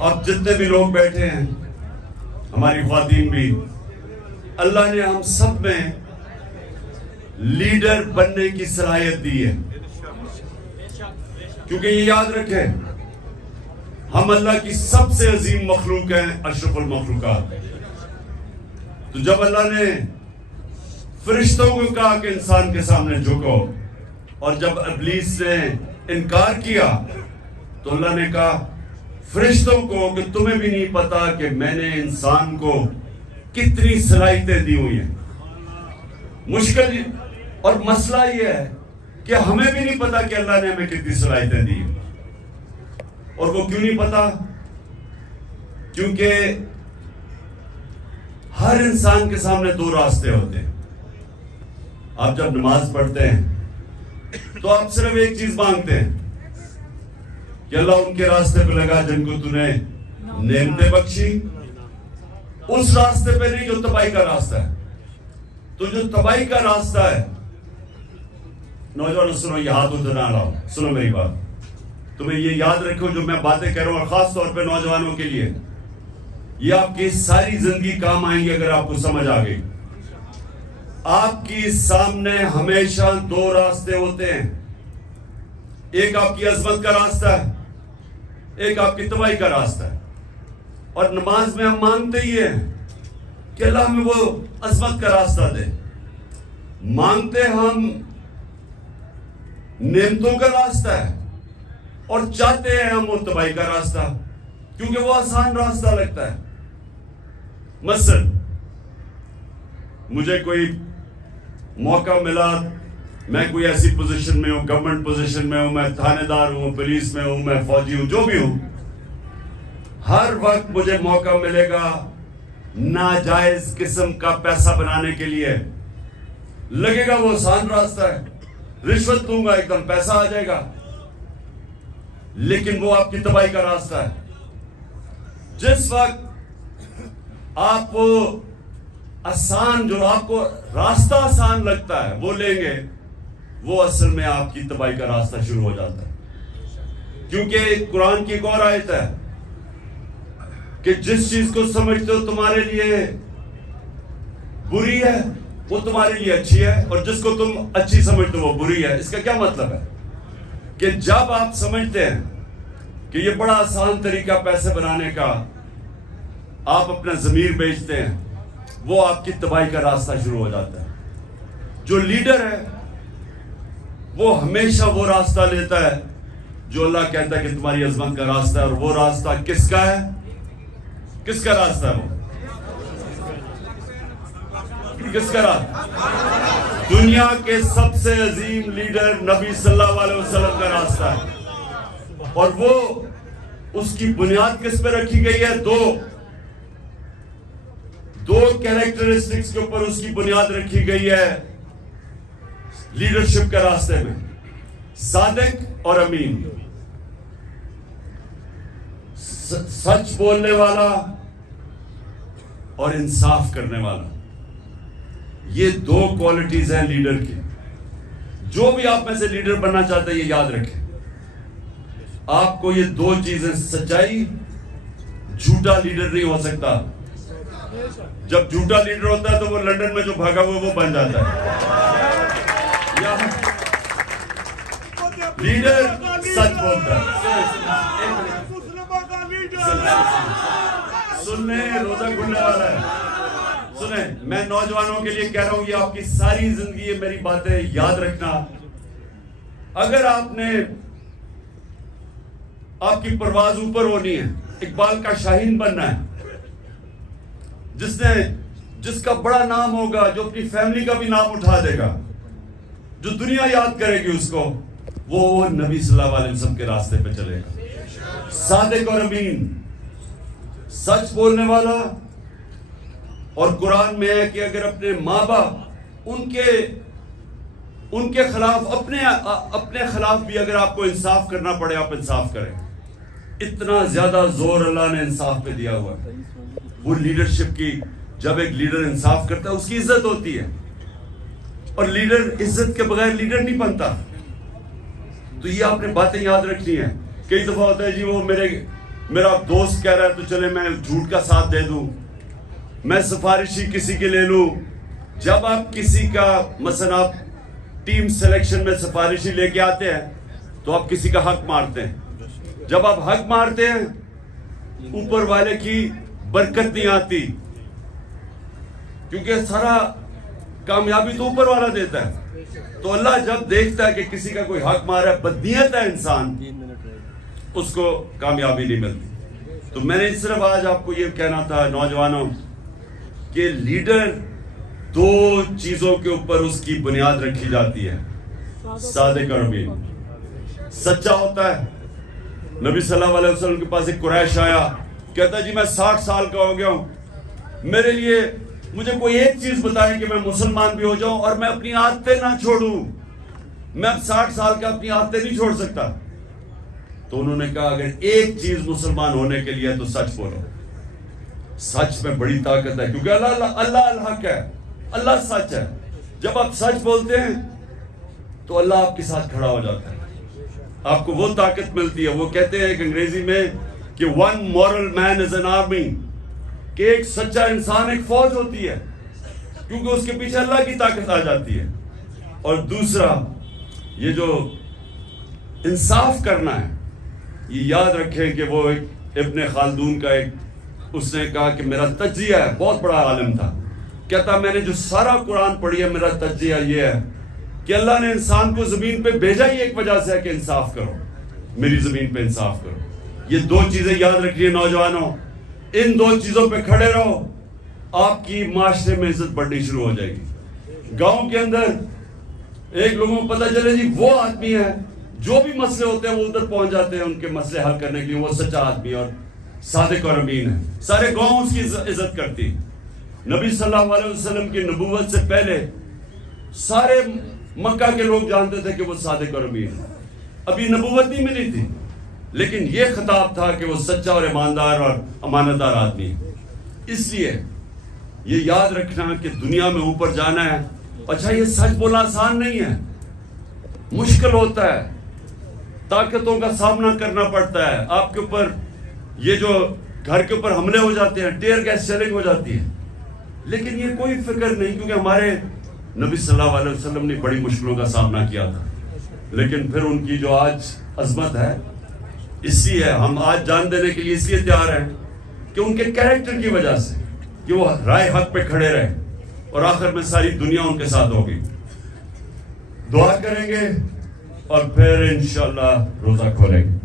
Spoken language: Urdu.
اب جتنے بھی لوگ بیٹھے ہیں، ہماری خواتین بھی، اللہ نے ہم سب میں لیڈر بننے کی صلاحیت دی ہے. کیونکہ یہ یاد رکھیں، ہم اللہ کی سب سے عظیم مخلوق ہیں، اشرف المخلوقات. تو جب اللہ نے فرشتوں کو کہا کہ انسان کے سامنے جھکو، اور جب ابلیس نے انکار کیا تو اللہ نے کہا فرشتوں کو کہ تمہیں بھی نہیں پتا کہ میں نے انسان کو کتنی صلاحیتیں دی ہوئی ہیں. مشکل اور مسئلہ یہ ہے کہ ہمیں بھی نہیں پتا کہ اللہ نے ہمیں کتنی صلاحیتیں دی. اور وہ کیوں نہیں پتا؟ کیونکہ ہر انسان کے سامنے دو راستے ہوتے ہیں. آپ جب نماز پڑھتے ہیں تو آپ صرف ایک چیز مانگتے ہیں کہ اللہ ان کے راستے پہ لگا جن کو تو نے نعمتیں بخشی. اس راستے پہ نہیں جو تباہی کا راستہ ہے. تو جو تباہی کا راستہ ہے، نوجوانوں سنو، یہ ہاتھ ادھر نہ لاؤ، سنو میری بات. تمہیں یہ یاد رکھو جو میں باتیں کہہ رہا ہوں، اور خاص طور پہ نوجوانوں کے لیے یہ آپ کی ساری زندگی کام آئیں گی اگر آپ کو سمجھ آ گئی. آپ کی سامنے ہمیشہ دو راستے ہوتے ہیں. ایک آپ کی عظمت کا راستہ ہے، ایک آپ کی تباہی کا راستہ ہے. اور نماز میں ہم مانگتے ہی ہیں کہ اللہ ہمیں وہ عظمت کا راستہ دے. مانگتے ہم نعمتوں کا راستہ ہے اور چاہتے ہیں ہم وہ تباہی کا راستہ، کیونکہ وہ آسان راستہ لگتا ہے. مثلا مجھے کوئی موقع ملا، میں کوئی ایسی پوزیشن میں ہوں، گورنمنٹ پوزیشن میں ہوں، میں تھانے دار ہوں، پولیس میں ہوں، میں فوجی ہوں، جو بھی ہوں، ہر وقت مجھے موقع ملے گا ناجائز قسم کا پیسہ بنانے کے لیے. لگے گا وہ آسان راستہ ہے، رشوت دوں گا ایک دم پیسہ آ جائے گا، لیکن وہ آپ کی تباہی کا راستہ ہے. جس وقت آپ وہ آسان، جو آپ کو راستہ آسان لگتا ہے وہ لیں گے، وہ اصل میں آپ کی تباہی کا راستہ شروع ہو جاتا ہے. کیونکہ قرآن کی ایک اور آیت ہے کہ جس چیز کو سمجھتے ہو تمہارے لیے بری ہے وہ تمہارے لیے اچھی ہے، اور جس کو تم اچھی سمجھتے ہو وہ بری ہے. اس کا کیا مطلب ہے؟ کہ جب آپ سمجھتے ہیں کہ یہ بڑا آسان طریقہ پیسے بنانے کا، آپ اپنا ضمیر بیچتے ہیں، وہ آپ کی تباہی کا راستہ شروع ہو جاتا ہے. جو لیڈر ہے وہ ہمیشہ وہ راستہ لیتا ہے جو اللہ کہتا ہے کہ تمہاری عظمت کا راستہ ہے. اور وہ راستہ کس کا ہے؟ کس کا راستہ ہے؟ وہ کس کا راستہ؟ دنیا کے سب سے عظیم لیڈر نبی صلی اللہ علیہ وسلم کا راستہ ہے. اور وہ اس کی بنیاد کس پہ رکھی گئی ہے؟ دو کیریکٹرسٹکس کے اوپر اس کی بنیاد رکھی گئی ہے لیڈرشپ کے راستے میں: صادق اور امین. سچ بولنے والا اور انصاف کرنے والا. یہ دو کوالٹیز ہیں لیڈر کی. جو بھی آپ میں سے لیڈر بننا چاہتا ہے یہ یاد رکھیں، آپ کو یہ دو چیزیں، سچائی، جھوٹا لیڈر نہیں ہو سکتا. جب جھوٹا لیڈر ہوتا ہے تو وہ لندن میں جو بھاگا ہوا وہ بن جاتا ہے. لیڈر سچ بولتا ہے. سننے روزہ کھلنے والا ہے. سنیں، میں نوجوانوں کے لیے کہہ رہا ہوں، یہ آپ کی ساری زندگی یہ میری باتیں یاد رکھنا. اگر آپ نے، آپ کی پرواز اوپر ہونی ہے، اقبال کا شاہین بننا ہے، جس کا بڑا نام ہوگا، جو اپنی فیملی کا بھی نام اٹھا دے گا، جو دنیا یاد کرے گی اس کو، وہ نبی صلی اللہ علیہ وسلم کے راستے پہ چلے گا. صادق اور امین، سچ بولنے والا. اور قرآن میں ہے کہ اگر اپنے ماں باپ ان کے خلاف، اپنے خلاف بھی اگر آپ کو انصاف کرنا پڑے، آپ انصاف کریں. اتنا زیادہ زور اللہ نے انصاف پہ دیا ہوا ہے. وہ لیڈرشپ کی، جب ایک لیڈر انصاف کرتا ہے اس کی عزت ہوتی ہے، اور لیڈر عزت کے بغیر لیڈر نہیں بنتا. تو یہ آپ نے باتیں یاد رکھنی ہیں کئی دفعہ ہوتا ہے جی وہ میرا دوست کہہ رہا ہے تو چلے میں جھوٹ کا ساتھ دے دوں، میں سفارشی کسی کے لے لوں. جب آپ کسی کا مثلا آپ ٹیم سلیکشن میں سفارشی لے کے آتے ہیں تو آپ کسی کا حق مارتے ہیں. جب آپ حق مارتے ہیں اوپر والے کی برکت نہیں آتی، کیونکہ سارا کامیابی تو اوپر والا دیتا ہے. تو اللہ جب دیکھتا ہے کہ کسی کا کوئی حق مارا ہے، بدنیت ہے انسان، اس کو کامیابی نہیں ملتی. تو میں نے صرف آج آپ کو یہ کہنا تھا نوجوانوں کہ لیڈر دو چیزوں کے اوپر اس کی بنیاد رکھی جاتی ہے. صادق اور امین، سچا ہوتا ہے. نبی صلی اللہ علیہ وسلم کے پاس ایک قریش آیا، کہتا جی میں 60 سال کا ہو گیا ہوں، میرے لیے مجھے کوئی ایک چیز بتائیں کہ میں مسلمان بھی ہو جاؤں اور میں اپنی عادتیں نہ چھوڑوں. میں اب 60 سال کا اپنی عادتیں نہیں چھوڑ سکتا. تو انہوں نے کہا اگر ایک چیز مسلمان ہونے کے لیے تو سچ بولو. سچ میں بڑی طاقت ہے، کیونکہ اللہ الحق ہے، اللہ سچ ہے. جب آپ سچ بولتے ہیں تو اللہ آپ کے ساتھ کھڑا ہو جاتا ہے، آپ کو وہ طاقت ملتی ہے. وہ کہتے ہیں کہ انگریزی میں کہ one moral man is an army، کہ ایک سچا انسان ایک فوج ہوتی ہے، کیونکہ اس کے پیچھے اللہ کی طاقت آ جاتی ہے. اور دوسرا یہ جو انصاف کرنا ہے، یہ یاد رکھیں کہ وہ ایک ابن خلدون کا اس نے کہا کہ میرا تجزیہ ہے، بہت بڑا عالم تھا، کہتا میں نے جو سارا قرآن پڑھی ہے میرا تجزیہ یہ ہے کہ اللہ نے انسان کو زمین پہ بھیجا ہی ایک وجہ سے ہے کہ انصاف کرو، میری زمین پہ انصاف کرو. یہ دو چیزیں یاد رکھیے نوجوانوں، ان دو چیزوں پہ کھڑے رہو، آپ کی معاشرے میں عزت بڑھنی شروع ہو جائے گی. گاؤں کے اندر ایک لوگوں کو پتہ چلے جی وہ آدمی ہے، جو بھی مسئلے ہوتے ہیں وہ ادھر پہنچ جاتے ہیں ان کے مسئلے حل کرنے کے لیے، وہ سچا آدمی اور صادق اور امین ہے. سارے گاؤں اس کی عزت کرتی. نبی صلی اللہ علیہ وسلم کی نبوت سے پہلے سارے مکہ کے لوگ جانتے تھے کہ وہ صادق اور امین ہے. ابھی نبوت نہیں ملی تھی، لیکن یہ خطاب تھا کہ وہ سچا اور ایماندار اور امانتدار آدمی ہے. اس لیے یہ یاد رکھنا کہ دنیا میں اوپر جانا ہے. اچھا یہ سچ بولنا آسان نہیں ہے، مشکل ہوتا ہے، طاقتوں کا سامنا کرنا پڑتا ہے. آپ کے اوپر یہ جو گھر کے اوپر حملے ہو جاتے ہیں، ٹیئر گیس شیلنگ ہو جاتی ہے، لیکن یہ کوئی فکر نہیں، کیونکہ ہمارے نبی صلی اللہ علیہ وسلم نے بڑی مشکلوں کا سامنا کیا تھا. لیکن پھر ان کی جو آج عظمت ہے، اس لیے ہم آج جان دینے کے لیے اس لیے تیار ہیں کہ ان کے کیریکٹر کی وجہ سے کہ وہ رائے حق پہ کھڑے رہے اور آخر میں ساری دنیا ان کے ساتھ ہوگی. دعا کریں گے اور پھر انشاءاللہ روزہ کھولیں گے.